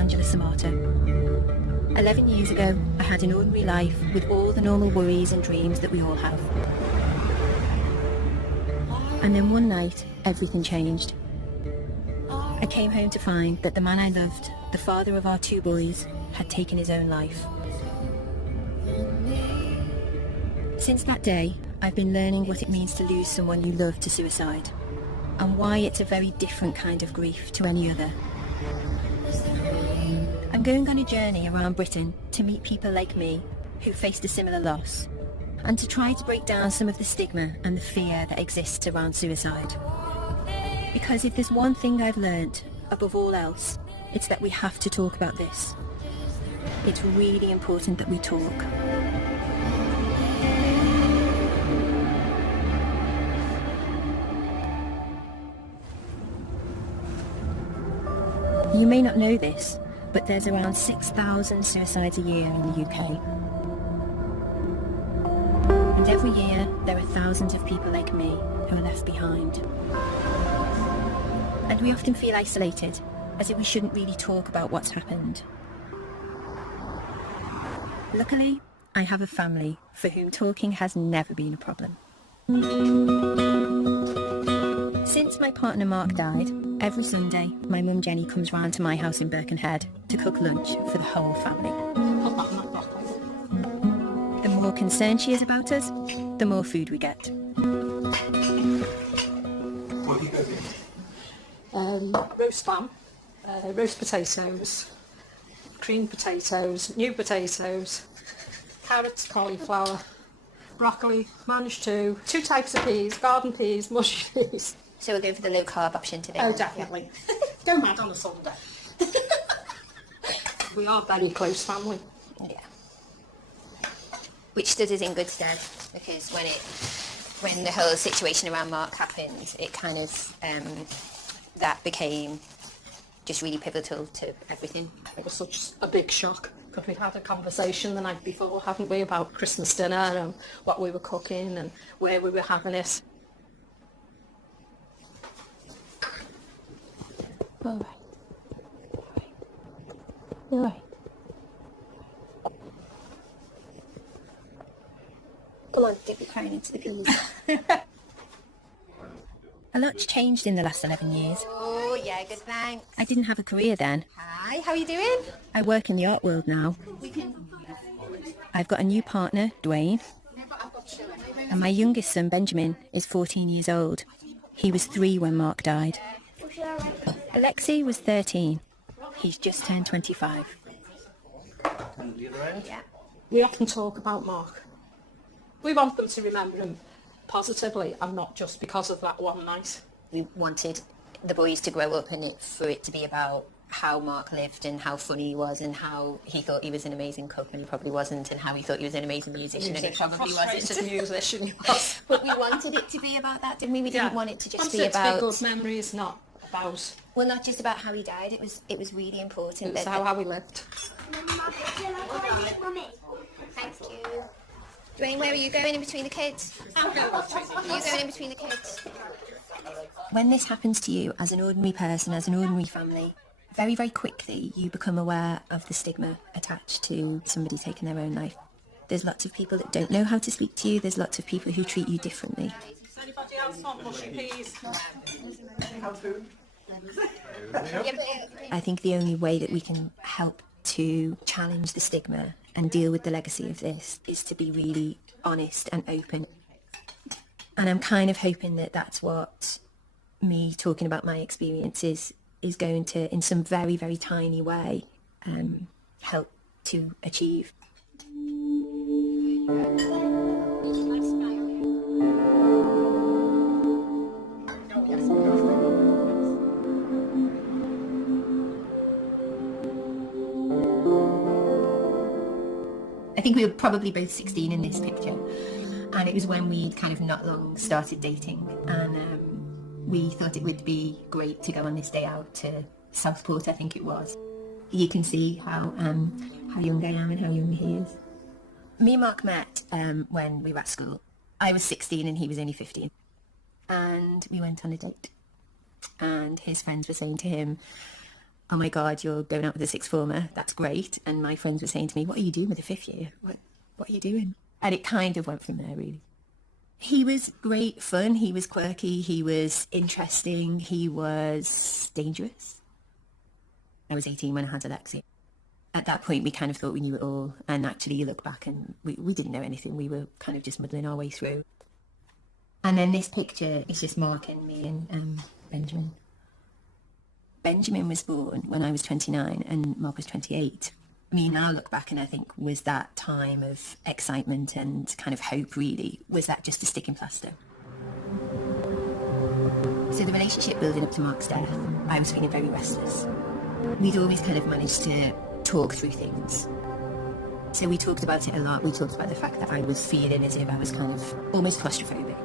Angela Samata. 11 years ago, I had an ordinary life with all the normal worries and dreams that we all have. And then one night, everything changed. I came home to find that the man I loved, the father of our 2 boys, had taken his own life. Since that day, I've been learning what it means to lose someone you love to suicide, and why it's a very different kind of grief to any other. I'm going on a journey around Britain to meet people like me who faced a similar loss, and to try to break down some of the stigma and the fear that exists around suicide. Because if there's one thing I've learnt, above all else, it's that we have to talk about this. It's really important that we talk. You may not know this, but there's around 6,000 suicides a year in the UK. And every year, there are thousands of people like me who are left behind. And we often feel isolated, as if we shouldn't really talk about what's happened. Luckily, I have a family for whom talking has never been a problem. Since my partner Mark died, every Sunday, my mum Jenny comes round to my house in Birkenhead to cook lunch for the whole family. The more concerned she is about us, the more food we get. Roast lamb, roast potatoes, creamed potatoes, new potatoes, carrots, cauliflower, broccoli, managed 2 types of peas, garden peas, mushy peas. So we're going for the low carb option today? Oh, definitely. Go mad on a Sunday. We are very close family. Yeah. Which stood us in good stead, because when the whole situation around Mark happened, it kind of, that became just really pivotal to everything. It was such a big shock, because we'd had a conversation the night before, haven't we, about Christmas dinner and what we were cooking and where we were having it. All right. All right. Come on, dip your crying into the peas. A lot's changed in the last 11 years. Oh, yeah, good, thanks. I didn't have a career then. Hi, how are you doing? I work in the art world now. I've got a new partner, Dwayne. And my youngest son, Benjamin, is 14 years old. He was 3 when Mark died. Alexei was 13. He's just turned 25. Yeah. We often talk about Mark. We want them to remember him positively and not just because of that one night. We wanted the boys to grow up and for it to be about how Mark lived and how funny he was and how he thought he was an amazing cook and he probably wasn't, and how he thought he was an amazing musician and he probably wasn't. Musician he was. But we wanted it to be about that, didn't we? We didn't want it to just be about... It to be good memories, not about... Well, not just about how he died. It was really important. It was how he lived. Thank you. Dwayne, where are you going in between the kids? Are you going in between the kids? When this happens to you as an ordinary person, as an ordinary family, very, very quickly you become aware of the stigma attached to somebody taking their own life. There's lots of people that don't know how to speak to you. There's lots of people who treat you differently. Anybody else want mushy peas? I think the only way that we can help to challenge the stigma and deal with the legacy of this is to be really honest and open. And I'm kind of hoping that that's what me talking about my experiences is going to, in some very, very tiny way, help to achieve. I think we were probably both 16 in this picture, and it was when we kind of not long started dating, and we thought it would be great to go on this day out to Southport, I think it was. You can see how young I am and how young he is. Me and Mark met when we were at school. I was 16 and he was only 15, and we went on a date, and his friends were saying to him, oh my God, you're going out with a sixth former. That's great. And my friends were saying to me, what are you doing with a fifth year? What are you doing? And it kind of went from there, really. He was great fun. He was quirky. He was interesting. He was dangerous. I was 18 when I had Alexia. At that point, we kind of thought we knew it all. And actually, you look back and we didn't know anything. We were kind of just muddling our way through. And then this picture is just Mark and me and Benjamin. Benjamin was born when I was 29 and Mark was 28. I mean, now I look back and I think, was that time of excitement and kind of hope, really? Was that just a sticking plaster? So the relationship building up to Mark's death, I was feeling very restless. We'd always kind of managed to talk through things. So we talked about it a lot. We talked about the fact that I was feeling as if I was kind of almost claustrophobic.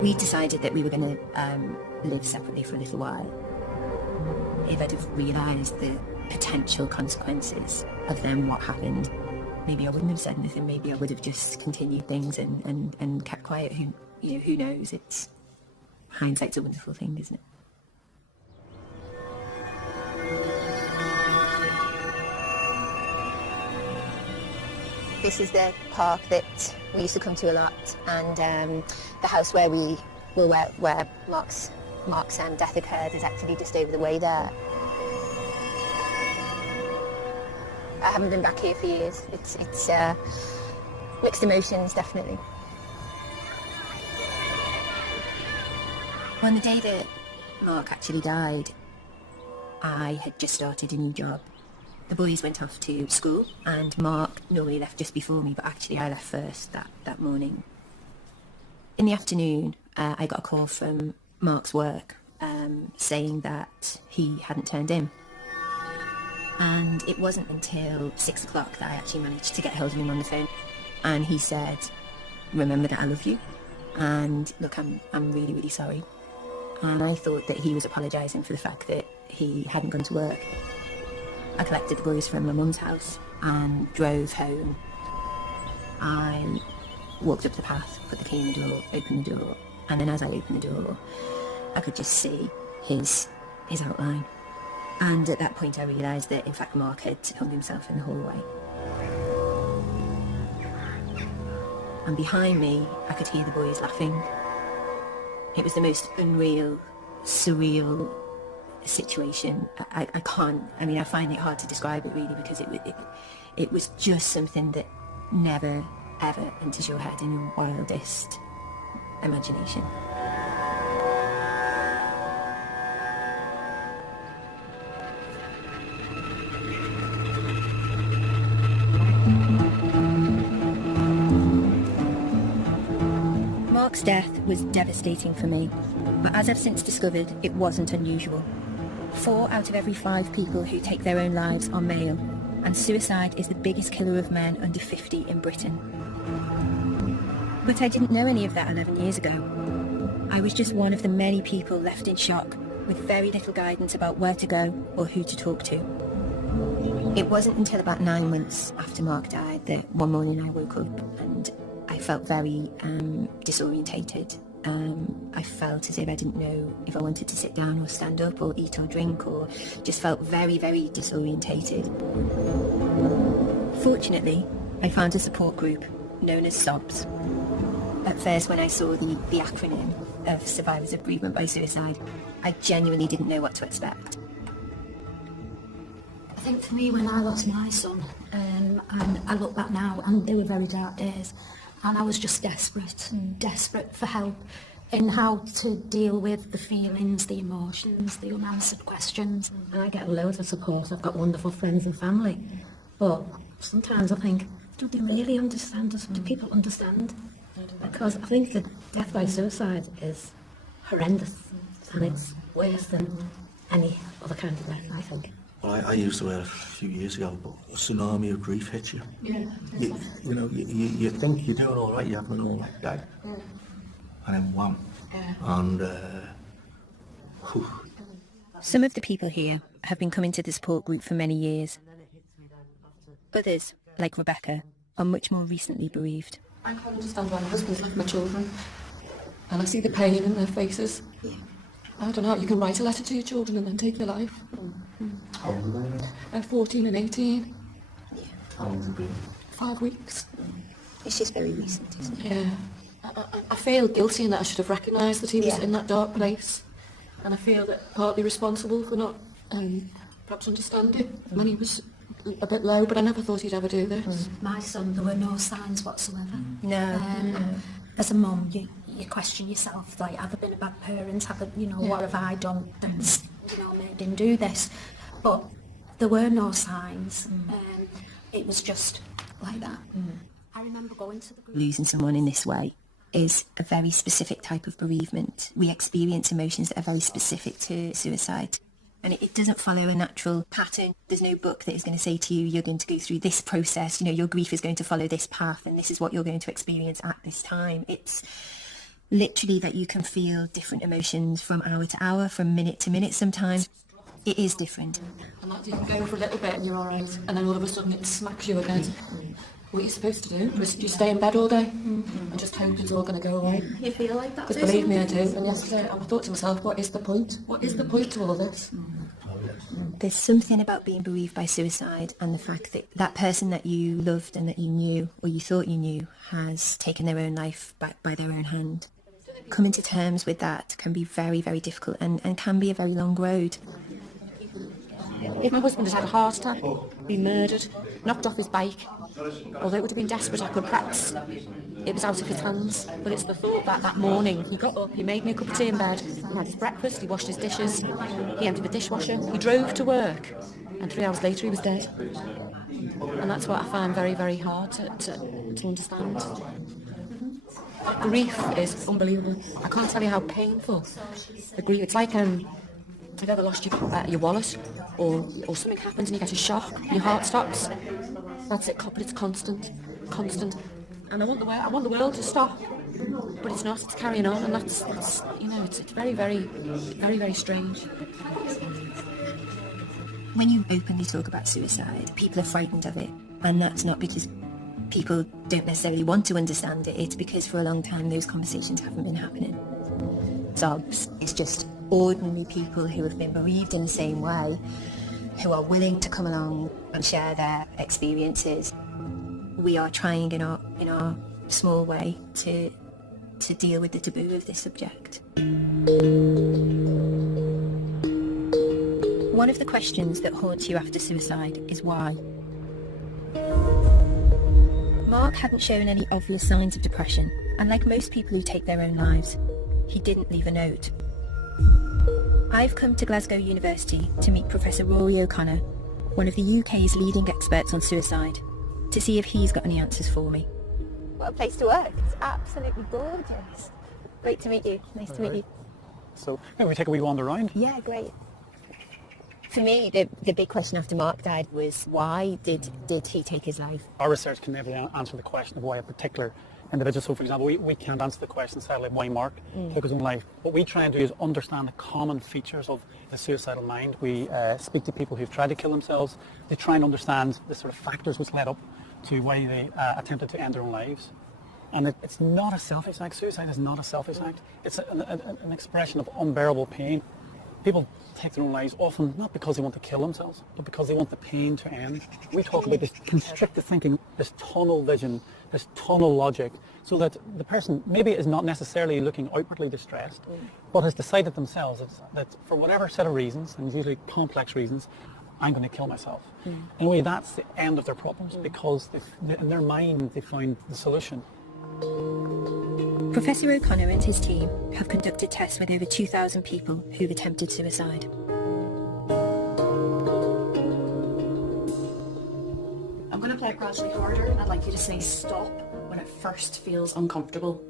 We decided that we were going to live separately for a little while. If I'd have realised the potential consequences of then what happened, maybe I wouldn't have said anything. Maybe I would have just continued things and kept quiet. Who knows? It's hindsight's a wonderful thing, isn't it? This is the park that we used to come to a lot, and the house where where Mark's death occurred is actually just over the way there. I haven't been back here for years. It's mixed emotions, definitely. On the day that Mark actually died, I had just started a new job. The boys went off to school and Mark normally left just before me, but actually I left first that morning. In the afternoon, I got a call from Mark's work saying that he hadn't turned in. And it wasn't until 6 o'clock that I actually managed to get hold of him on the phone. And he said, remember that I love you. And look, I'm really, really sorry. And I thought that he was apologising for the fact that he hadn't gone to work. I collected the boys from my mum's house and drove home. I walked up the path, put the key in the door, opened the door, and then as I opened the door, I could just see his outline. And at that point I realised that in fact Mark had hung himself in the hallway. And behind me I could hear the boys laughing. It was the most unreal, surreal situation. I find it hard to describe it really, because it was just something that never ever enters your head in your wildest imagination. Mark's death was devastating for me, but as I've since discovered, it wasn't unusual. 4 out of every 5 people who take their own lives are male, and suicide is the biggest killer of men under 50 in Britain. But I didn't know any of that 11 years ago. I was just one of the many people left in shock, with very little guidance about where to go or who to talk to. It wasn't until about 9 months after Mark died that one morning I woke up and I felt very disorientated. I felt as if I didn't know if I wanted to sit down or stand up or eat or drink, or just felt very, very disorientated. Fortunately, I found a support group known as SOBS. At first, when I saw the acronym of Survivors of Bereavement by Suicide, I genuinely didn't know what to expect. I think for me, when I lost my son, and I look back now, and they were very dark days, and I was just desperate for help in how to deal with the feelings, the emotions, the unanswered questions. And I get loads of support. I've got wonderful friends and family. But sometimes I think, do they really understand us? Do people understand? Because I think that death by suicide is horrendous, and it's worse than any other kind of death, I think. Well, I used the word a few years ago, but a tsunami of grief hits you. Yeah. You think you're doing all right, you're having an all right day, and then wham. Yeah. And Some of the people here have been coming to the support group for many years. Others, like Rebecca, are much more recently bereaved. I can't understand why my husband's left my children, and I see the pain in their faces. I don't know, you can write a letter to your children and then take your life. How old are they? 14 and 18. How long has it been? 5 weeks. It's just very recent, isn't it? Yeah. I feel guilty in that I should have recognised that he was Yeah. in that dark place. And I feel that partly responsible for not perhaps understanding when he was a bit low, but I never thought he'd ever do this. My son, there were no signs whatsoever. No. As a mum, you question yourself, like, have I been a bad parent? Have I, what have I done that's, made him do this? But there were no signs. It was just like that. I remember going to the group. Losing someone in this way is a very specific type of bereavement. We experience emotions that are very specific to suicide. And it doesn't follow a natural pattern. There's no book that is going to say to you, you're going to go through this process, your grief is going to follow this path and this is what you're going to experience at this time. It's literally that you can feel different emotions from hour to hour, from minute to minute sometimes. It is different. And that you can go for a little bit and you're all right, and then all of a sudden it smacks you again. What you're supposed to do is you stay in bed all day and just hope it's all going to go away. You feel like that? Because believe me, I do. And yesterday I thought to myself, what is the point? What is the point to all this? There's something about being bereaved by suicide and the fact that that person that you loved and that you knew, or you thought you knew, has taken their own life back by their own hand. Coming to terms with that can be very, very difficult and can be a very long road. If my husband had had a heart attack, been murdered, knocked off his bike, although it would have been desperate, I could perhaps, it was out of his hands. But it's the thought that morning he got up, he made me a cup of tea in bed, he had his breakfast, he washed his dishes, he emptied the dishwasher, he drove to work, and 3 hours later he was dead. And that's what I find very, very hard to understand. Grief is unbelievable. I can't tell you how painful the grief. It's like you've ever lost your wallet, or something happens and you get a shock, your heart stops. That's it, but it's constant. And I want the world to stop, but it's not. It's carrying on, and that's it's very, very, very, very strange. When you openly talk about suicide, people are frightened of it, and that's not because people don't necessarily want to understand it. It's because for a long time those conversations haven't been happening. SOBS is just ordinary people who have been bereaved in the same way, who are willing to come along and share their experiences. We are trying in our small way to deal with the taboo of this subject. One of the questions that haunts you after suicide is why. Mark hadn't shown any obvious signs of depression, and like most people who take their own lives, he didn't leave a note. I've come to Glasgow University to meet Professor Rory O'Connor, one of the UK's leading experts on suicide, to see if he's got any answers for me. What a place to work. It's absolutely gorgeous. Great to meet you. Nice to meet you. So maybe we take a wee wander around. Yeah, great. For me, the big question after Mark died was why did he take his life? Our research can never answer the question of why a particular individual. So for example, we can't answer the question sadly why Mark took his own life. What we try and do is understand the common features of the suicidal mind. We speak to people who've tried to kill themselves. They try and understand the sort of factors which led up to why they attempted to end their own lives. And it's not a selfish act. Suicide is not a selfish act. It's an expression of unbearable pain. People take their own lives often not because they want to kill themselves, but because they want the pain to end. We talk about this constricted thinking, this tunnel vision, this tunnel logic, so that the person maybe is not necessarily looking outwardly distressed, but has decided themselves that for whatever set of reasons, and usually complex reasons, I'm going to kill myself. In a way, that's the end of their problems, because in their mind they find the solution. Professor O'Connor and his team have conducted tests with over 2,000 people who've attempted suicide. I'm going to play it gradually harder, and I'd like you to say stop when it first feels uncomfortable.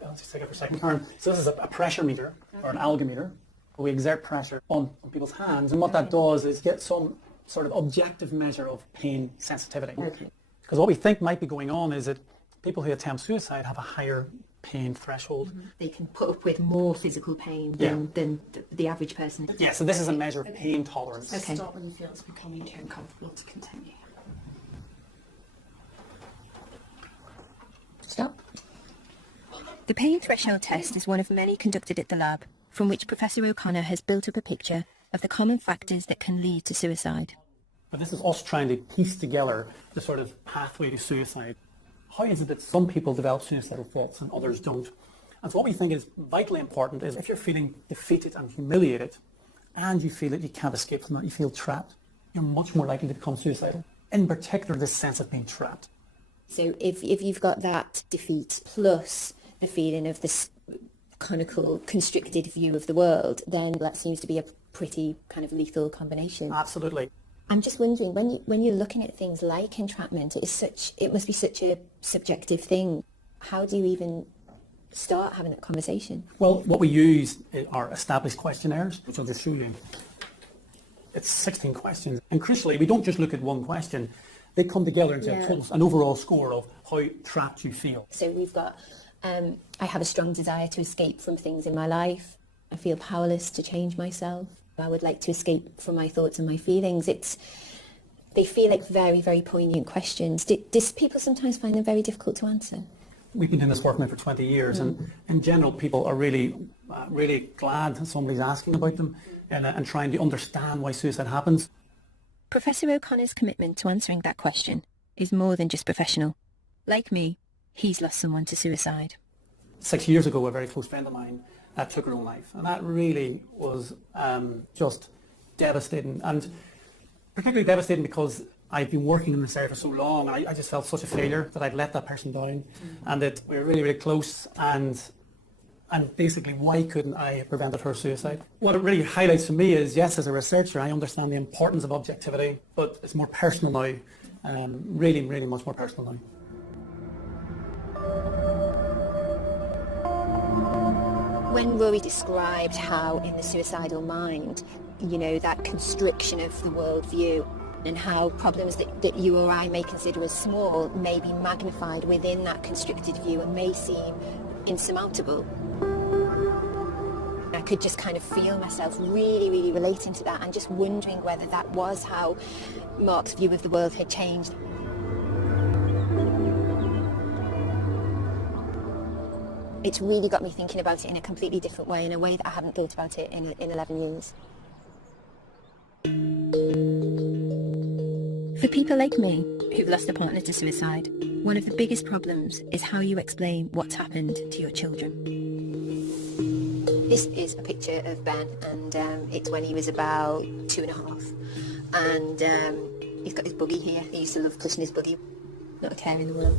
Let's just take it for a second, Karen. So this is a pressure meter, or an algometer. We exert pressure on people's hands, and what that does is get some sort of objective measure of pain sensitivity. Because what we think might be going on is that people who attempt suicide have a higher pain threshold. They can put up with more physical pain than the average person. Yeah, so this is a measure of pain tolerance. Okay. Stop when you feel it's becoming too uncomfortable to continue. Stop. The pain threshold test is one of many conducted at the lab, from which Professor O'Connor has built up a picture of the common factors that can lead to suicide. But this is us trying to piece together the sort of pathway to suicide. How is it that some people develop suicidal thoughts and others don't? And so what we think is vitally important is if you're feeling defeated and humiliated and you feel that you can't escape from that, you feel trapped, you're much more likely to become suicidal. In particular, this sense of being trapped. So if you've got that defeat plus a feeling of this conical, constricted view of the world, then that seems to be a pretty kind of lethal combination. Absolutely. I'm just wondering, when you're looking at things like entrapment, it must be such a subjective thing. How do you even start having that conversation? Well, what we use are established questionnaires, which I'll just show you. It's 16 questions. And crucially, we don't just look at one question. They come together into an overall score of how trapped you feel. So we've got, I have a strong desire to escape from things in my life. I feel powerless to change myself. I would like to escape from my thoughts and my feelings. They feel like very, very poignant questions. Do people sometimes find them very difficult to answer? We've been doing this work now for 20 years, and in general, people are really glad that somebody's asking about them and trying to understand why suicide happens. Professor O'Connor's commitment to answering that question is more than just professional. Like me, he's lost someone to suicide. 6 years ago, a very close friend of mine took her own life, and that really was just devastating, and particularly devastating because I've been working in this area for so long, and I just felt such a failure that I'd let that person down, and that we were really, really close, and basically, why couldn't I have prevented her suicide? What it really highlights to me is, yes, as a researcher, I understand the importance of objectivity, but it's more personal now, really, really much more personal now. When Rory described how in the suicidal mind, that constriction of the worldview and how problems that you or I may consider as small may be magnified within that constricted view and may seem insurmountable. I could just kind of feel myself really, really relating to that and just wondering whether that was how Mark's view of the world had changed. It's really got me thinking about it in a completely different way, in a way that I haven't thought about it in 11 years. For people like me, who've lost a partner to suicide, one of the biggest problems is how you explain what's happened to your children. This is a picture of Ben, and it's when he was about 2.5. And he's got his buggy here. He used to love pushing his buggy. Not a care in the world.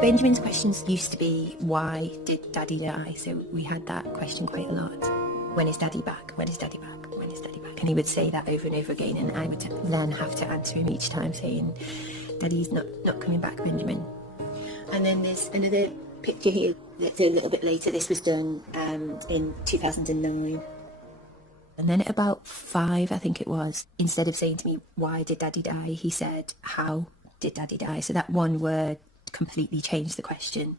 Benjamin's questions used to be, why did Daddy die? So we had that question quite a lot. When is Daddy back? When is Daddy back? When is Daddy back? And he would say that over and over again, and I would then have to answer him each time saying, Daddy's not coming back, Benjamin. And then there's another picture here that's a little bit later. This was done in 2009. And then at about 5, I think it was, instead of saying to me, why did Daddy die? He said, how did Daddy die? So that one word completely changed the question.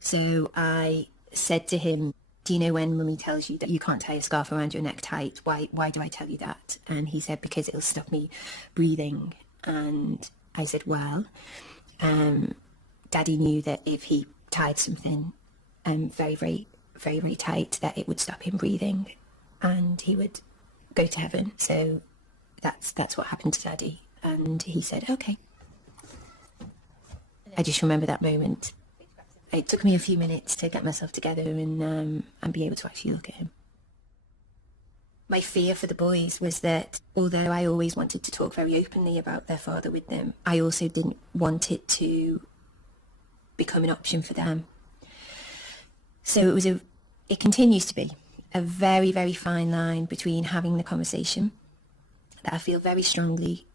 So I said to him, do you know when Mummy tells you that you can't tie a scarf around your neck tight? Why do I tell you that? And he said, because it'll stop me breathing. And I said, well, Daddy knew that if he tied something very, very, very, very tight, that it would stop him breathing and he would go to heaven. So that's what happened to Daddy. And he said, okay. I just remember that moment. It took me a few minutes to get myself together and be able to actually look at him. My fear for the boys was that although I always wanted to talk very openly about their father with them, I also didn't want it to become an option for them. So it continues to be a very, very fine line between having the conversation that I feel very strongly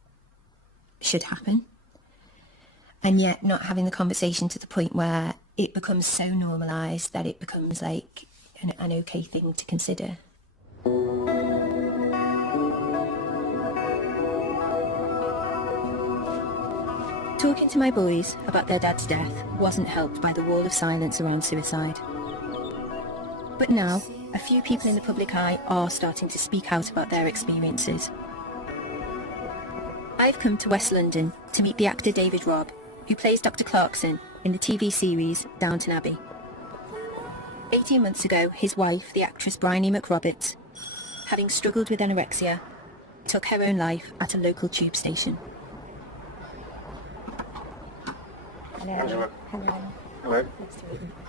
should happen, and yet not having the conversation to the point where it becomes so normalised that it becomes like an okay thing to consider. Talking to my boys about their dad's death wasn't helped by the wall of silence around suicide. But now, a few people in the public eye are starting to speak out about their experiences. I've come to West London to meet the actor David Robb, who plays Dr. Clarkson in the TV series Downton Abbey. 18 months ago, his wife, the actress Bryony McRoberts, having struggled with anorexia, took her own life at a local tube station. Hello. Hello.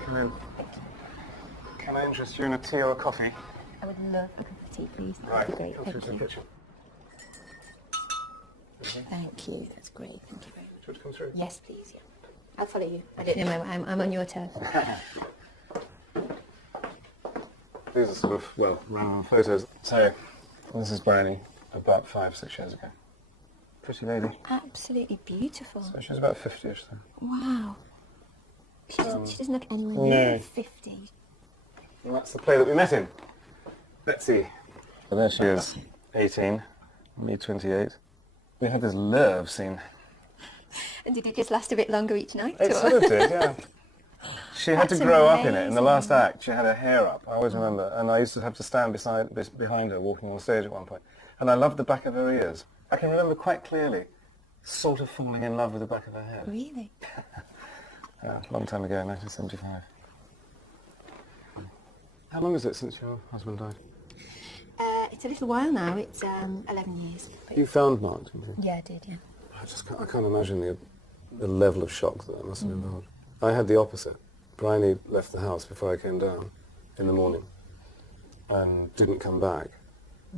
Come in. Can I interest you in a tea or a coffee? I would love a cup of tea, please. Right. That'd be great. Come Thank through to the you. kitchen. Thank you. That's great. Thank you very much. Do you want to come through? Yes, please. Yeah. I'll follow you. I don't know. I'm on your turf. These are sort of, well, random photos. So, this is Bryony, about 5-6 years ago. Pretty lady. Absolutely beautiful. So she's about 50ish then. Wow. She doesn't look anywhere No. near 50. And that's the play that we met in. Betsy. So there she is, 18, me 28. We had this love scene. And did it just last a bit longer each night? It or? sort of did, yeah. She had to That's grow up in it. In the amazing. last act, she had her hair up. I always remember. And I used to have to stand behind her, walking on stage at one point. And I loved the back of her ears. I can remember quite clearly sort of falling in love with the back of her hair. Really? Yeah, a long time ago, 1975. How long is it since your husband died? It's a little while now. It's 11 years. You found Mark, didn't you? Yeah, I did, yeah. I can't imagine the level of shock that must have involved. I had the opposite. Bryony left the house before I came down in the morning and didn't come back.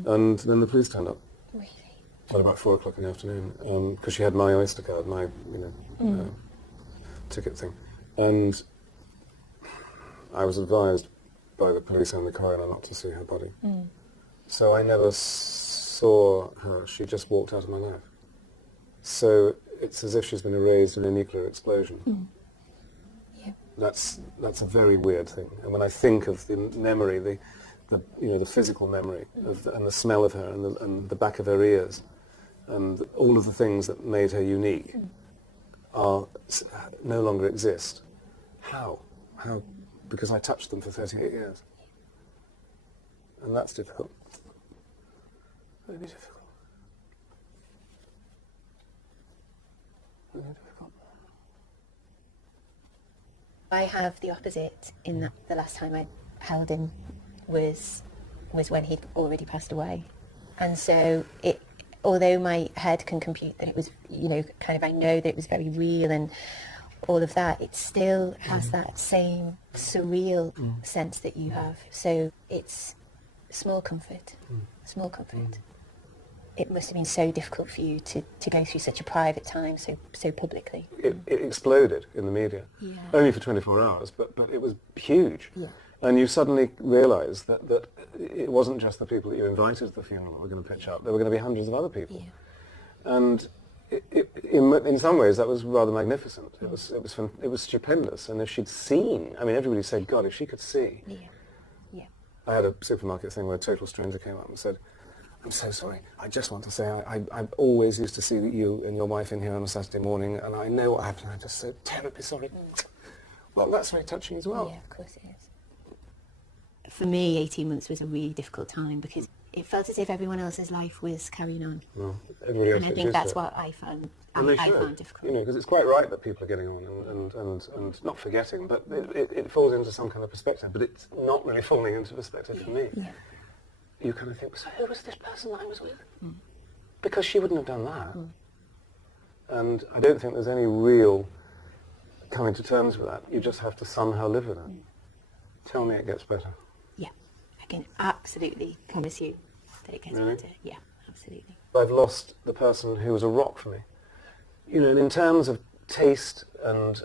And then the police turned up Really? at about 4 o'clock in the afternoon because she had my Oyster card, my ticket thing. And I was advised by the police and the coroner not to see her body. So I never saw her. She just walked out of my life. So it's as if she's been erased in a nuclear explosion. Yeah. That's a very weird thing. And when I think of the memory, the physical memory and the smell of her and the back of her ears and all of the things that made her unique are no longer exist. How? Because I touched them for 38 years. And that's difficult. Really difficult. Really difficult. I have the opposite in that the last time I held him was when he'd already passed away. And so although my head can compute that it was, I know that it was very real and all of that, it still has that same surreal sense that you have. So it's small comfort. It must have been so difficult for you to go through such a private time so publicly. It exploded in the media. Yeah. Only for 24 hours, but it was huge. Yeah. And you suddenly realise that it wasn't just the people that you invited to the funeral that were going to pitch up. There were going to be hundreds of other people. Yeah. And in some ways that was rather magnificent. It was stupendous. And if she'd seen, everybody said, God, if she could see. Yeah. Yeah. I had a supermarket thing where a total stranger came up and said, I'm so sorry. I just want to say I've always used to see you and your wife in here on a Saturday morning, and I know what happened. I'm just so terribly sorry. Well, that's very touching as well. Yeah, of course it is. For me, 18 months was a really difficult time because it felt as if everyone else's life was carrying on. Well, everybody else And I gets think used that's to it. what I found And they should, found difficult. because it's quite right that people are getting on and not forgetting, but it falls into some kind of perspective. But it's not really falling into perspective for me. Yeah. You kind of think, so who was this person that I was with? Because she wouldn't have done that. And I don't think there's any real coming to terms with that. You just have to somehow live with it. Tell me it gets better. Yeah, I can absolutely promise you that it gets Really? better. Yeah, absolutely. I've lost the person who was a rock for me. And in terms of taste and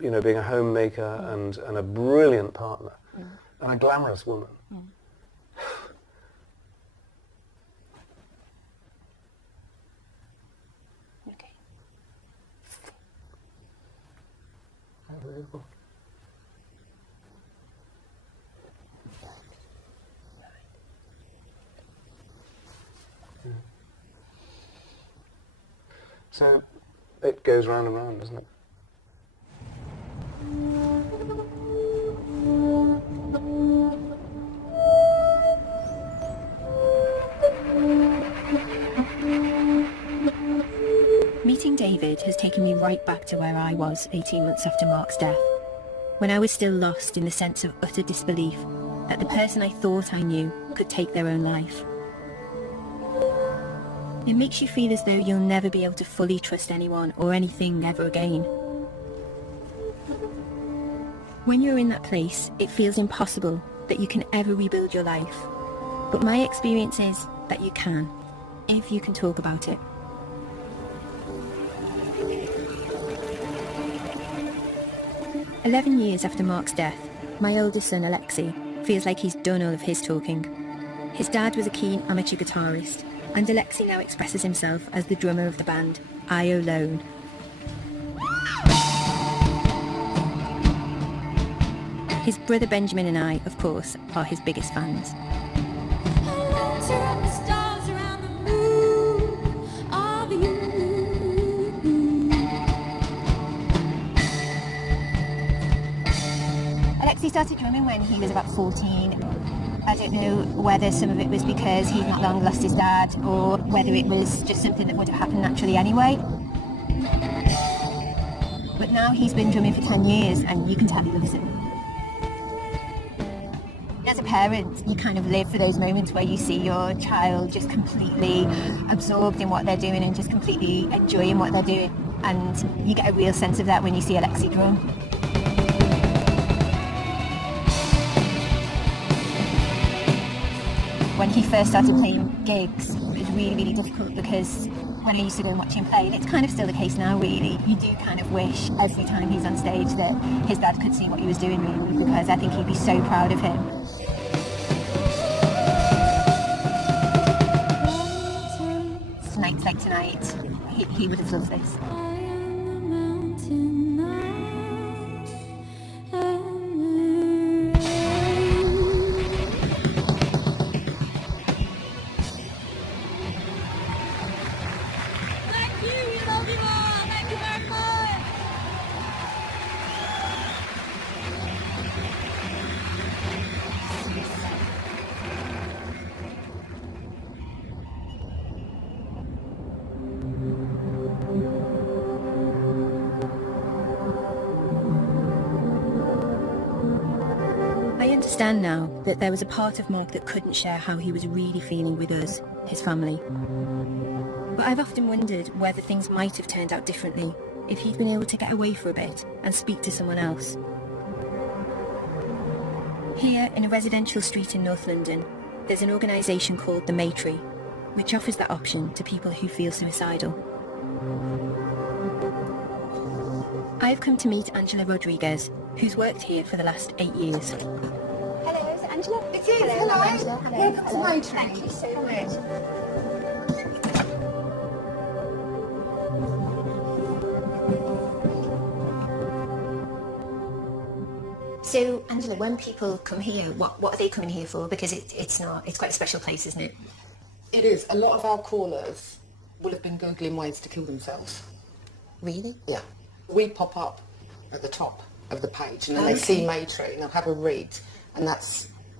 being a homemaker and a brilliant partner and a glamorous woman. Okay. So it goes round and round, doesn't it? Meeting David has taken me right back to where I was 18 months after Mark's death. when I was still lost in the sense of utter disbelief that the person I thought I knew could take their own life. It makes you feel as though you'll never be able to fully trust anyone or anything ever again. When you're in that place, it feels impossible that you can ever rebuild your life. But my experience is that you can, if you can talk about it. "11 years after Mark's death, my oldest son Alexei feels like he's done all of his talking. His dad was a keen amateur guitarist, and Alexei now expresses himself as the drummer of the band I Alone. His brother Benjamin and I, of course, are his biggest fans. Alexei started drumming when he was about 14. I don't know whether some of it was because he'd not long lost his dad or whether it was just something that would have happened naturally anyway. But now he's been drumming for 10 years and you can tell he loves it. As a parent, you kind of live for those moments where you see your child just completely absorbed in what they're doing and just completely enjoying what they're doing. And you get a real sense of that when you see Alexei drum. When he first started playing gigs, it was really, really difficult because when I used to go and watch him play, and it's kind of still the case now really, you do kind of wish every time he's on stage that his dad could see what he was doing really, because I think he'd be so proud of him. Nights like tonight, he would have loved this. I understand now that there was a part of Mark that couldn't share how he was really feeling with us, his family. But I've often wondered whether things might have turned out differently if he'd been able to get away for a bit and speak to someone else. Here, in a residential street in North London, there's an organisation called the Maytree, which offers that option to people who feel suicidal. I've come to meet Angela Rodriguez, who's worked here for the last 8 years. Hello, is it Angela? It is. Hello. Angela. Hello. Welcome to my Thank you so much. So, Angela, when people come here, what are they coming here for? Because it's quite a special place, isn't it? It is. A lot of our callers will have been Googling ways to kill themselves. Really? Yeah. We pop up at the top of the page and then they see Maytree and they'll have a read and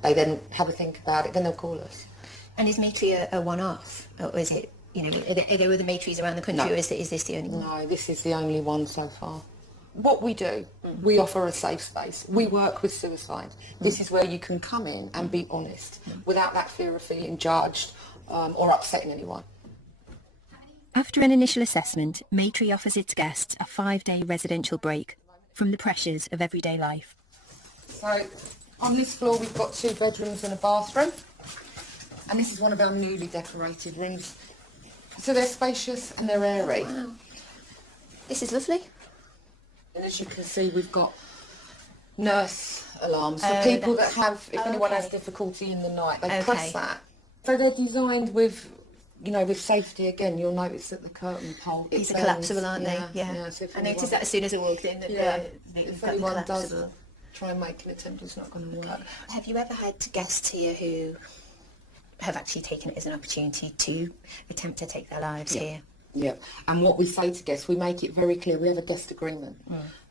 they then have a think about it, then they'll call us. And is Maytree a one-off? Or is it, are there other Maytrees around the country, No. or is this the only one? No, this is the only one so far. What we do, we offer a safe space. We work with suicide. This is where you can come in and be honest without that fear of feeling judged or upsetting anyone. After an initial assessment, Maytree offers its guests a 5-day residential break from the pressures of everyday life. So on this floor we've got 2 bedrooms and a bathroom, and this is one of our newly decorated rooms. So they're spacious and they're airy. Wow. This is lovely. And as you can see, we've got nurse alarms for people that have, if anyone has difficulty in the night, they press that. So they're designed with, with safety. Again, you'll notice that the curtain pole... These are collapsible, aren't they? Yeah. So I noticed that as soon as I walked in. That if anyone does try and make an attempt, it's not going to work. Have you ever had guests here who have actually taken it as an opportunity to attempt to take their lives here? Yeah, and what we say to guests, we make it very clear, we have a guest agreement,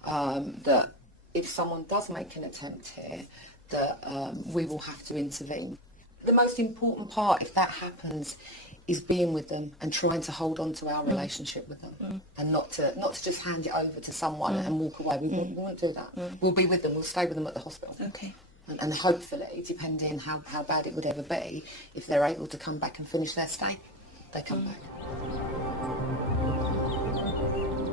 that if someone does make an attempt here, that we will have to intervene. The most important part, if that happens, is being with them and trying to hold on to our relationship with them, and not to just hand it over to someone and walk away. We won't do that. We'll be with them. We'll stay with them at the hospital. Okay. And hopefully, depending how bad it would ever be, if they're able to come back and finish their stay, they come back.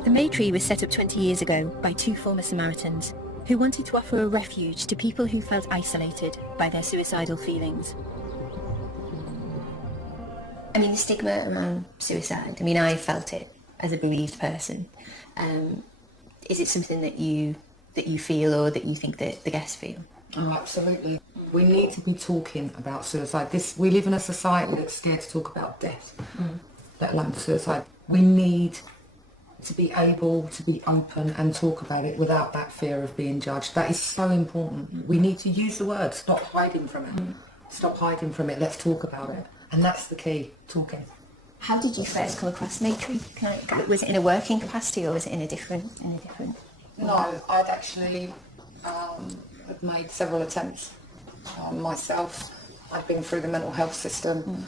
The Maytree was set up 20 years ago by 2 former Samaritans who wanted to offer a refuge to people who felt isolated by their suicidal feelings. I mean, the stigma around suicide, I mean, I felt it as a bereaved person. Is it something that you feel, or that you think that the guests feel? Oh, absolutely. We need to be talking about suicide. We live in a society that's scared to talk about death, let alone suicide. We need to be able to be open and talk about it without that fear of being judged. That is so important. We need to use the word. Stop hiding from it. Stop hiding from it. Let's talk about it. And that's the key, talking. How did you first come across Maytree? Was it in a working capacity, or was it in a different? No, I'd actually made several attempts myself. I'd been through the mental health system.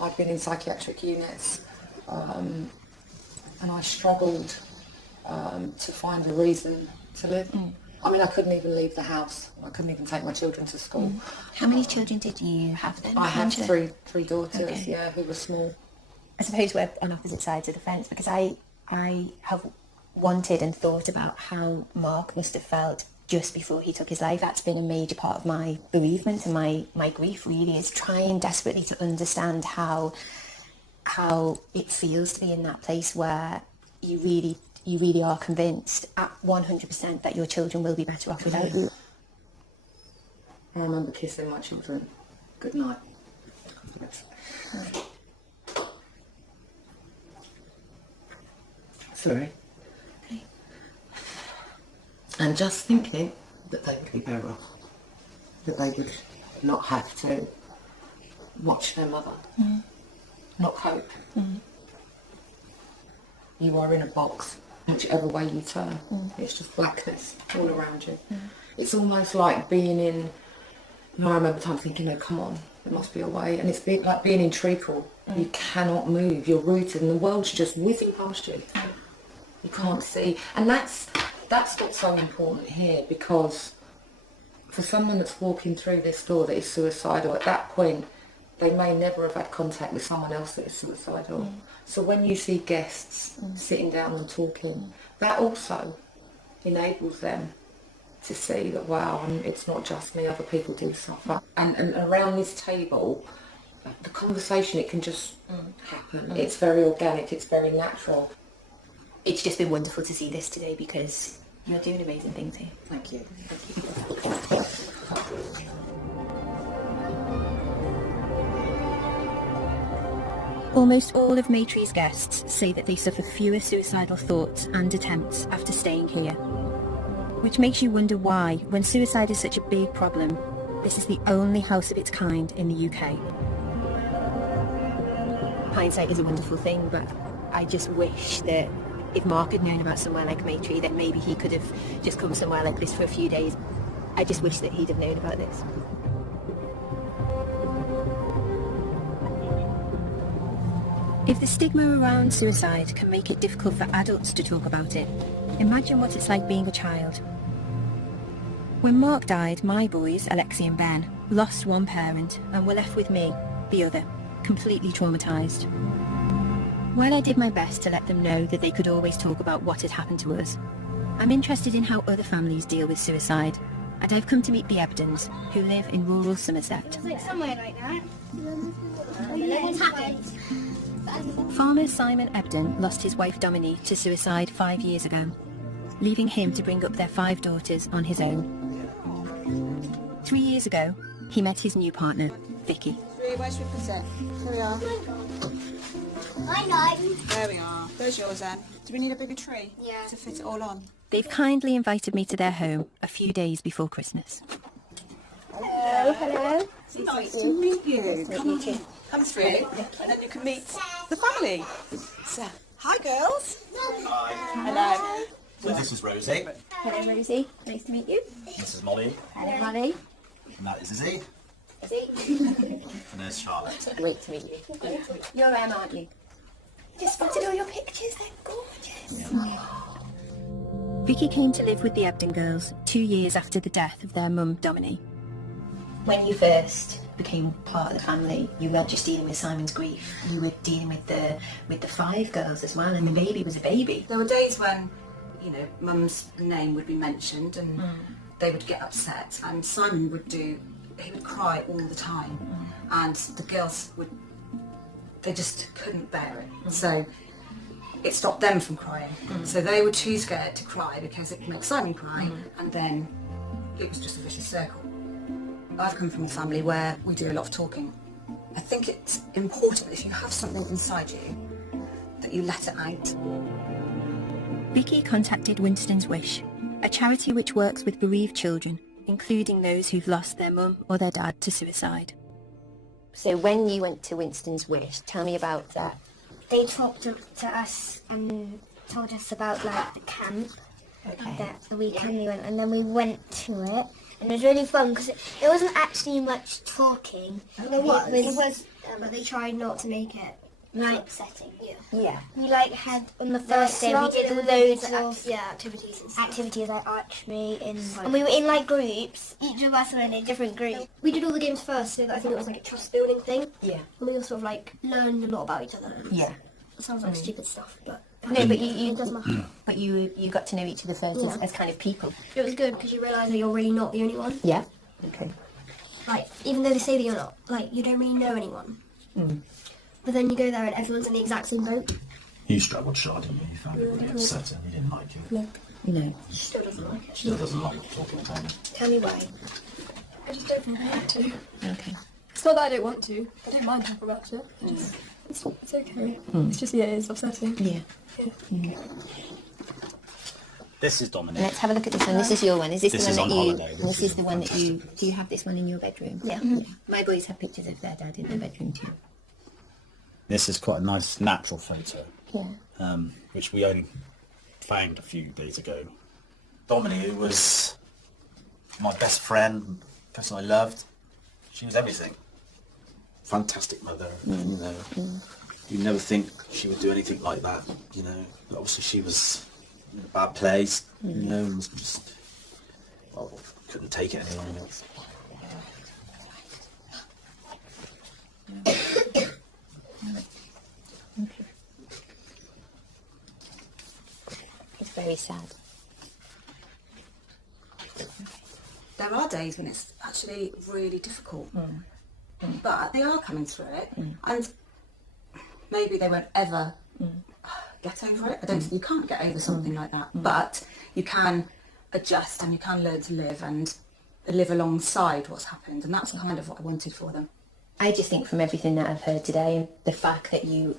I'd been in psychiatric units, and I struggled to find a reason to live. I mean, I couldn't even leave the house. I couldn't even take my children to school. How many children did you have then? I had three daughters, who were small. I suppose we're on opposite sides of the fence, because I have wanted and thought about how Mark must have felt just before he took his life. That's been a major part of my bereavement and my grief, really, is trying desperately to understand how it feels to be in that place where you really are convinced at 100% that your children will be better off without you. I remember kissing my children. Good night. Sorry. Okay. And just thinking that they would be better off. That they would not have to watch their mother. Not cope. You are in a box. Whichever way you turn, it's just blackness all around you. It's almost like being in, I remember times thinking, no, come on, there must be a way. And it's like being in treacle. You cannot move, you're rooted, and the world's just whizzing past you. You can't see. And that's what's so important here, because for someone that's walking through this door that is suicidal, at that point, they may never have had contact with someone else that is suicidal. So when you see guests sitting down and talking, that also enables them to see that, wow, it's not just me, other people do suffer. And around this table, the conversation, it can just happen. It's very organic, it's very natural. It's just been wonderful to see this today, because you're doing amazing things here. Thank you. Almost all of Maytree's guests say that they suffer fewer suicidal thoughts and attempts after staying here. Which makes you wonder why, when suicide is such a big problem, this is the only house of its kind in the UK. Hindsight is a wonderful thing, but I just wish that if Mark had known about somewhere like Maytree, then maybe he could have just come somewhere like this for a few days. I just wish that he'd have known about this. If the stigma around suicide can make it difficult for adults to talk about it, imagine what it's like being a child. When Mark died, my boys, Alexi and Ben, lost one parent and were left with me, the other, completely traumatised. While I did my best to let them know that they could always talk about what had happened to us, I'm interested in how other families deal with suicide, and I've come to meet the Ebdons, who live in rural Somerset. Somewhere like that. Farmer Simon Ebdon lost his wife Dominique to suicide 5 years ago, leaving him to bring up their 5 daughters on his own. 3 years ago, he met his new partner, Vicky. Where's your cassette? Here we are. I know. There we are. There's yours then. Do we need a bigger tree? Yeah. To fit it all on? They've kindly invited me to their home a few days before Christmas. Hello, hello. It's nice to meet you. Come through, and then you can meet the family. So, hi girls. Hello. So this is Rosie. Hello, Rosie. Nice to meet you. This is Molly. Hello, Molly. And that is Izzy. See? And there's Charlotte. Great to meet you. You're Em, aren't you? Just spotted all your pictures, they're gorgeous. Vicky came to live with the Ebden girls 2 years after the death of their mum, Dominique. When you first became part of the family, you weren't just dealing with Simon's grief, you were dealing with the 5 girls as well, and the baby was a baby. There were days when, you know, Mum's name would be mentioned and they would get upset, and Simon he would cry all the time, and the girls they just couldn't bear it. So it stopped them from crying. So they were too scared to cry because it makes Simon cry, and then it was just a vicious circle. I've come from a family where we do a lot of talking. I think it's important if you have something inside you that you let it out. Vicky contacted Winston's Wish, a charity which works with bereaved children, including those who've lost their mum or their dad to suicide. So when you went to Winston's Wish, tell me about that. They talked to us and told us about like the camp that the weekend we went, and then we went to it, and it was really fun because it wasn't actually much talking. It was, but they tried not to make it like upsetting. Yeah. We like had on the first day we did loads of activities like archery and we were in like groups. Each of us were in a different group. We did all the games first, so I think it was like a trust building thing. Yeah. And we all sort of like learned a lot about each other. Yeah. It sounds like stupid stuff, but no, but it doesn't matter. But you got to know each other first as kind of people. It was good because you realise that you're really not the only one. Yeah. Okay. Like, even though they say that you're not, like, you don't really know anyone. But then you go there and everyone's in the exact same boat. You struggled, Charlotte, didn't you? You found it really upsetting. You didn't like it. No. No. She still doesn't like it. Still doesn't like talking about it. Tell me why. I just don't think I want to. Okay. It's not that I don't want to. I don't mind talking about it. It's okay. It's just, it's upsetting. Yeah. This is Dominic. Let's have a look at this one. This is your one. Is this This the is one that on you? holiday. This is the one that you. Do you have this one in your bedroom? Yeah. My boys have pictures of their dad in their bedroom too. This is quite a nice natural photo, Yeah. which we only found a few days ago. Dominic, who was my best friend, person I loved, she was everything. Fantastic mother, you know. You never think she would do anything like that, you know. But obviously she was in a bad place, you know, and was just, well, couldn't take it any longer. It's very sad. There are days when it's actually really difficult, but they are coming through it, and maybe they won't ever get over it. I don't think you can't get over something like that, but you can adjust and you can learn to live and live alongside what's happened, and that's kind of what I wanted for them. I just think from everything that I've heard today, the fact that you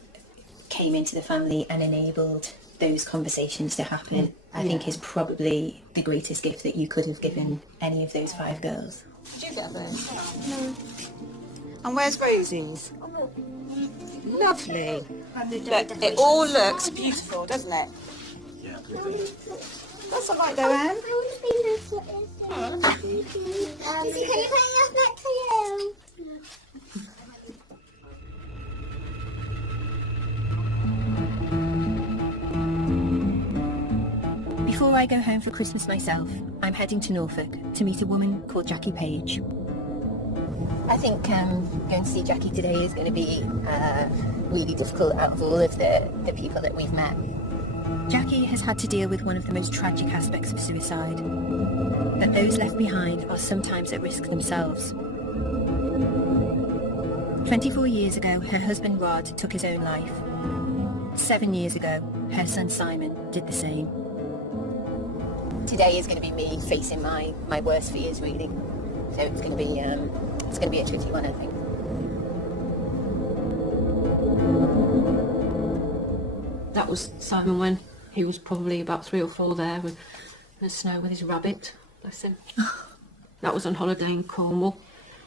came into the family and enabled those conversations to happen, I think is probably the greatest gift that you could have given any of those 5 girls. Did you get those? No. And where's Rosie's? Lovely. But it all looks beautiful, doesn't it? Yeah. That's all right though, Anne. Can you put us back to you? Before I go home for Christmas myself, I'm heading to Norfolk to meet a woman called Jackie Page. I think going to see Jackie today is going to be really difficult out of all of the people that we've met. Jackie has had to deal with one of the most tragic aspects of suicide, that those left behind are sometimes at risk themselves. 24 years ago, her husband Rod took his own life. 7 years ago, her son Simon did the same. Today is going to be me facing my worst fears, really. So it's going to be a tricky one, I think. That was Simon when he was probably about 3 or 4 there with the snow with his rabbit, bless him. That was on holiday in Cornwall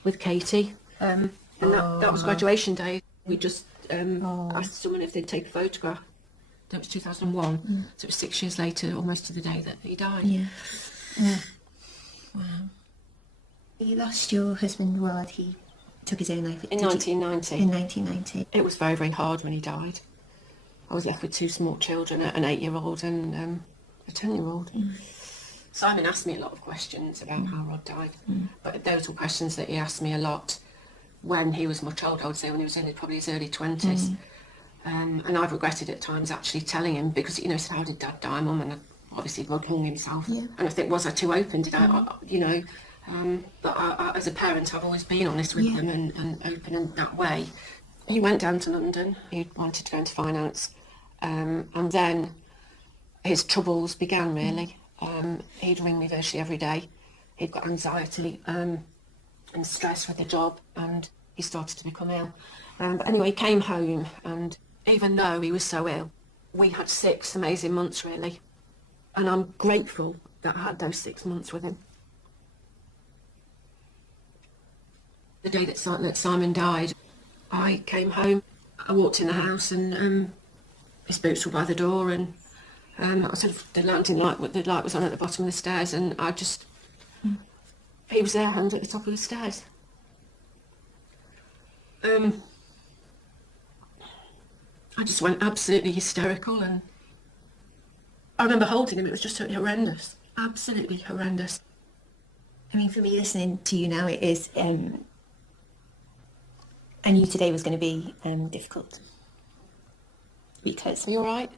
with Katie. And that was graduation day. We just asked someone if they'd take a photograph. That was 2001, so it was 6 years later, almost to the day that he died. Yeah. Wow. You lost your husband, Rod. He took his own life? In 1990. In 1990. It was very, very hard when he died. I was left with 2 small children, an 8-year-old and a 10-year-old. Simon asked me a lot of questions about how Rod died, but those were questions that he asked me a lot when he was much older. I would say when he was in probably his early 20s. And I've regretted at times actually telling him, because, you know, he said, how did Dad die, Mum? And obviously Rod hung himself. And I think, was I too open? Did I, you know? But I, as a parent, I've always been honest with them and open in that way. He went down to London. He wanted to go into finance. And then his troubles began, really. He'd ring me virtually every day. He'd got anxiety and stress with the job, and he started to become ill. But anyway, he came home, and even though he was so ill, we had 6 amazing months, really. And I'm grateful that I had those 6 months with him. The day that Simon died, I came home, I walked in the house, and his boots were by the door, and the light was on at the bottom of the stairs, and I just, he was there and at the top of the stairs. I just went absolutely hysterical, and I remember holding him. It was just horrendous, absolutely horrendous. I mean, for me, listening to you now, it is, I knew today was going to be difficult. Because... Are you all right?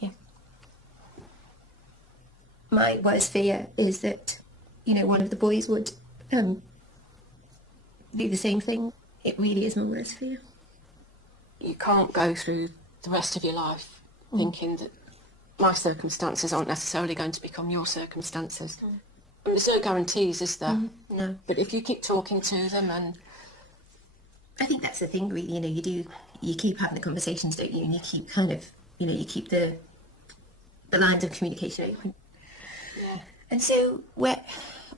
Yeah. My worst fear is that, you know, one of the boys would do the same thing. It really is my worst fear. You can't go through the rest of your life thinking that my circumstances aren't necessarily going to become your circumstances. There's no guarantees, is there? No. But if you keep talking to them, and I think that's the thing, really. You know, you keep having the conversations, don't you? And you keep kind of, you know, you keep the lines of communication open. Yeah. And so, where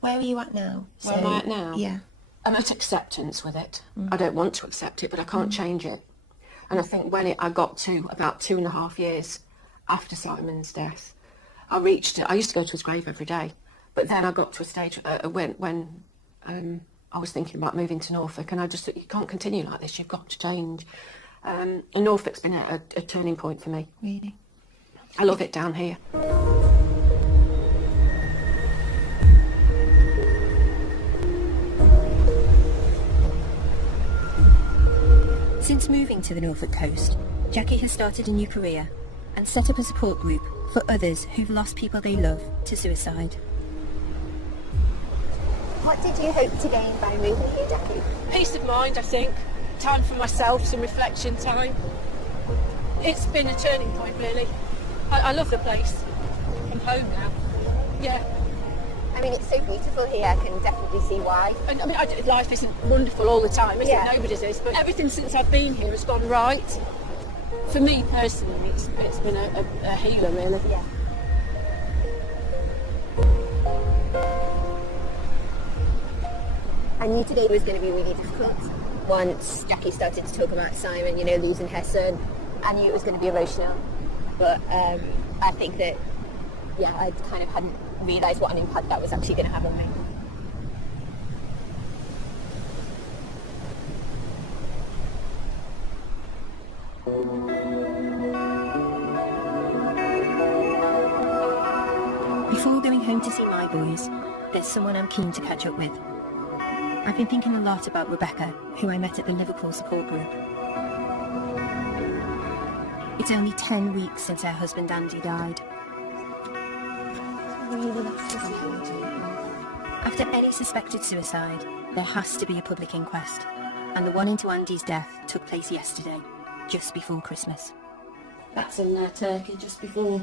are you at now? Where am I at now? Yeah. I'm at acceptance with it. I don't want to accept it, but I can't change it. And I think when I got to about 2.5 years after Simon's death, I reached it. I used to go to his grave every day, but then I got to a stage when I was thinking about moving to Norfolk, and I just thought, you can't continue like this. You've got to change. And Norfolk's been a turning point for me. Really? I love it down here. Since moving to the Norfolk coast, Jackie has started a new career and set up a support group for others who've lost people they love to suicide. What did you hope to gain by moving here, Jackie? Peace of mind, I think. Time for myself, some reflection time. It's been a turning point, really. I love the place. I'm home now. Yeah. I mean, it's so beautiful here, I can definitely see why. And I mean, life isn't wonderful all the time, is it? Nobody's is, but everything since I've been here has gone right. For me personally, it's been a healer, really. Yeah. I knew today was going to be really difficult. Once Jackie started to talk about Simon, you know, losing her son, I knew it was going to be emotional. But I think that, yeah, I kind of hadn't realised what an impact that was actually going to have on me. Before going home to see my boys, there's someone I'm keen to catch up with. I've been thinking a lot about Rebecca, who I met at the Liverpool support group. It's only 10 weeks since her husband Andy died. After any suspected suicide, there has to be a public inquest, and the one into Andy's death took place yesterday, just before Christmas. That's in Turkey just before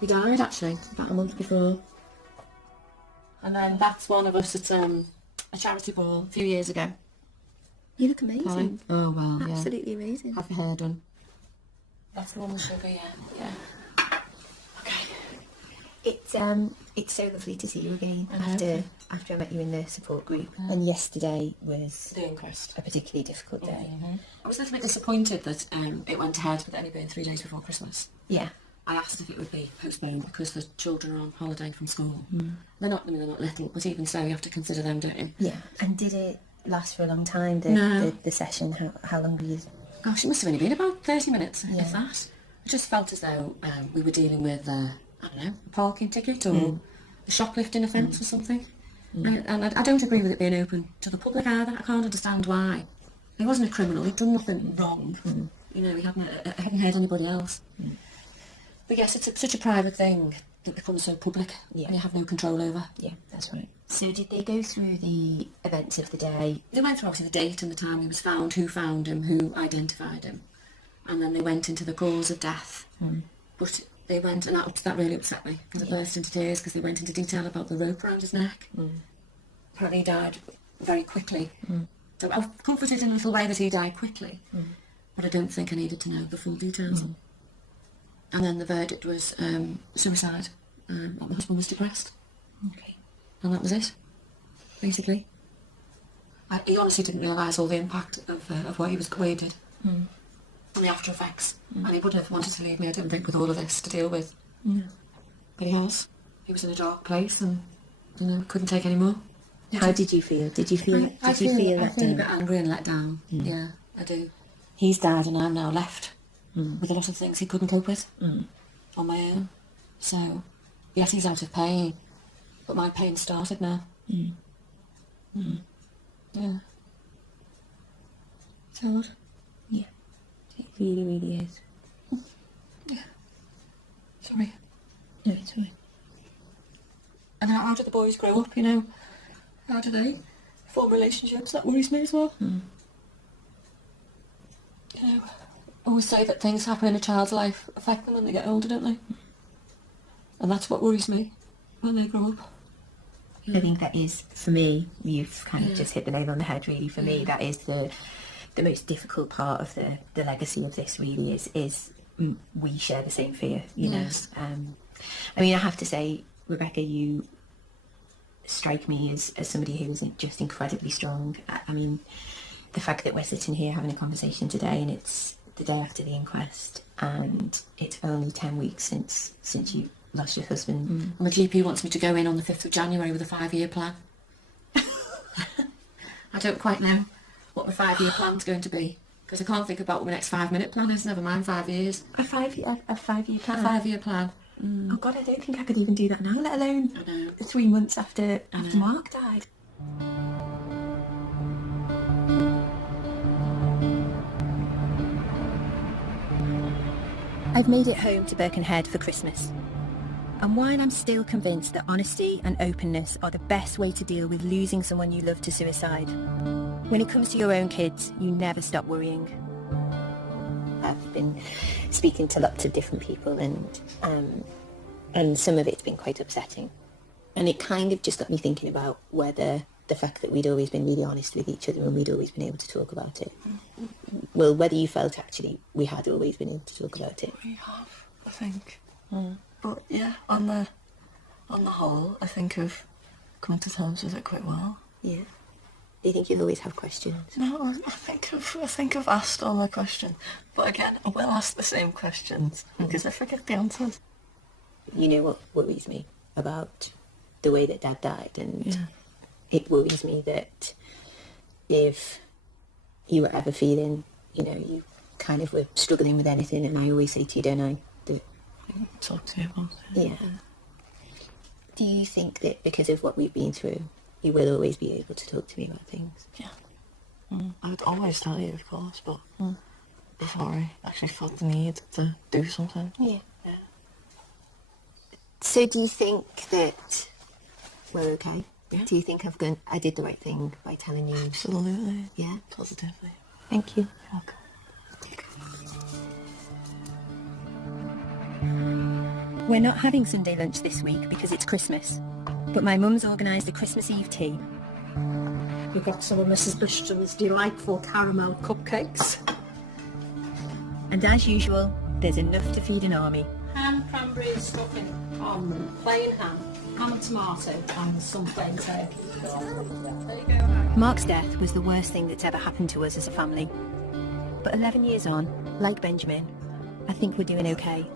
he died, actually, about a month before. And then that's one of us at a charity ball a few years ago. You look amazing. Oh, well, yeah. Absolutely amazing. Have your hair done. That's the one with sugar, yeah. Okay. It's so lovely to see you again after I met you in the support group. And yesterday was the inquest. A particularly difficult day. I was a little bit disappointed that it went ahead with it only being 3 days before Christmas. Yeah. I asked if it would be postponed because the children are on holiday from school. They're not little, but even so, you have to consider them, don't you? Yeah. And did it last for a long time, No. the session? How long were you... Gosh, it must have only been about 30 minutes, if that. It just felt as though we were dealing with, I don't know, a parking ticket or a shoplifting offence or something. And I don't agree with it being open to the public either. I can't understand why. He wasn't a criminal, he'd done nothing wrong. You know, he hadn't hurt anybody else. But yes, it's such a private thing that becomes so public and you have no control over. Yeah, that's right. So did they go through the events of the day? They went through obviously the date and the time he was found, who found him, who identified him. And then they went into the cause of death. But they went, and that really upset me, because I burst into tears because they went into detail about the rope around his neck. Apparently he died very quickly. So I was comforted in a little way that he died quickly, but I don't think I needed to know the full details. And then the verdict was suicide. And my husband was depressed. Okay. And that was it, basically. He honestly didn't realise all the impact of what he did. And the after effects. And he wouldn't have wanted to leave me, I don't think, with all of this to deal with. But he has. He was in a dark place and, you know, couldn't take any more. How did you feel? Did you feel I feel let a down? bit angry and let down. Yeah, I do. He's died and I'm now left with a lot of things he couldn't cope with on my own. So, yes, he's out of pain, but my pain started now. Yeah. It's hard. Yeah. It really, really is. Yeah. Sorry. No, it's fine. And how do the boys grow up, you know? How do they form relationships? That worries me as well. You know, I always say that things happen in a child's life affect them when they get older, don't they? And that's what worries me, when they grow up. I think that is, for me, you've kind of just hit the nail on the head, really. For me, that is the most difficult part of the legacy of this, really, is we share the same fear, you know. I mean, I have to say, Rebecca, you strike me as somebody who is just incredibly strong. I mean, the fact that we're sitting here having a conversation today and it's the day after the inquest and it's only 10 weeks since you lost your husband. And the GP wants me to go in on the 5th of January with a 5-year plan. I don't quite know what the 5-year plan's going to be, because I can't think about what my next 5-minute plan is, never mind 5 years. A 5-year plan? A 5-year plan. Oh God, I don't think I could even do that now, let alone 3 months after Mark died. I've made it home to Birkenhead for Christmas. And while I'm still convinced that honesty and openness are the best way to deal with losing someone you love to suicide, when it comes to your own kids, you never stop worrying. I've been speaking to lots of different people and some of it's been quite upsetting. And it kind of just got me thinking about whether the fact that we'd always been really honest with each other and we'd always been able to talk about it, well, whether you felt actually we had always been able to talk about it. We have, I think. But yeah, on the whole, I think I've come to terms with it quite well. Yeah. Do you think you'll always have questions? No, I think I've asked all my questions. But again, I will ask the same questions because I forget the answers. You know what worries me about the way that Dad died, and it worries me that if you were ever feeling, you know, you kind of were struggling with anything, and I always say to you, don't I, that talk to you about it. Yeah. Do you think that because of what we've been through, you will always be able to talk to me about things? Yeah. I would always tell you, of course, but before I actually felt the need to do something. Yeah. So do you think that we're okay? Yeah. Do you think I did the right thing by telling you? Absolutely. Yeah? Positively. Thank you. Okay. We're not having Sunday lunch this week because it's Christmas, but my mum's organised a Christmas Eve tea. We've got some of Mrs. Bishop's delightful caramel cupcakes. And as usual, there's enough to feed an army. Ham, cranberry and stuffing on plain ham and tomato and some plain turkey. There you go. Mark's death was the worst thing that's ever happened to us as a family. But 11 years on, like Benjamin, I think we're doing okay.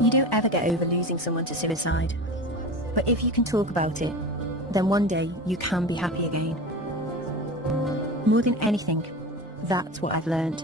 You don't ever get over losing someone to suicide. But if you can talk about it, then one day you can be happy again. More than anything, that's what I've learned.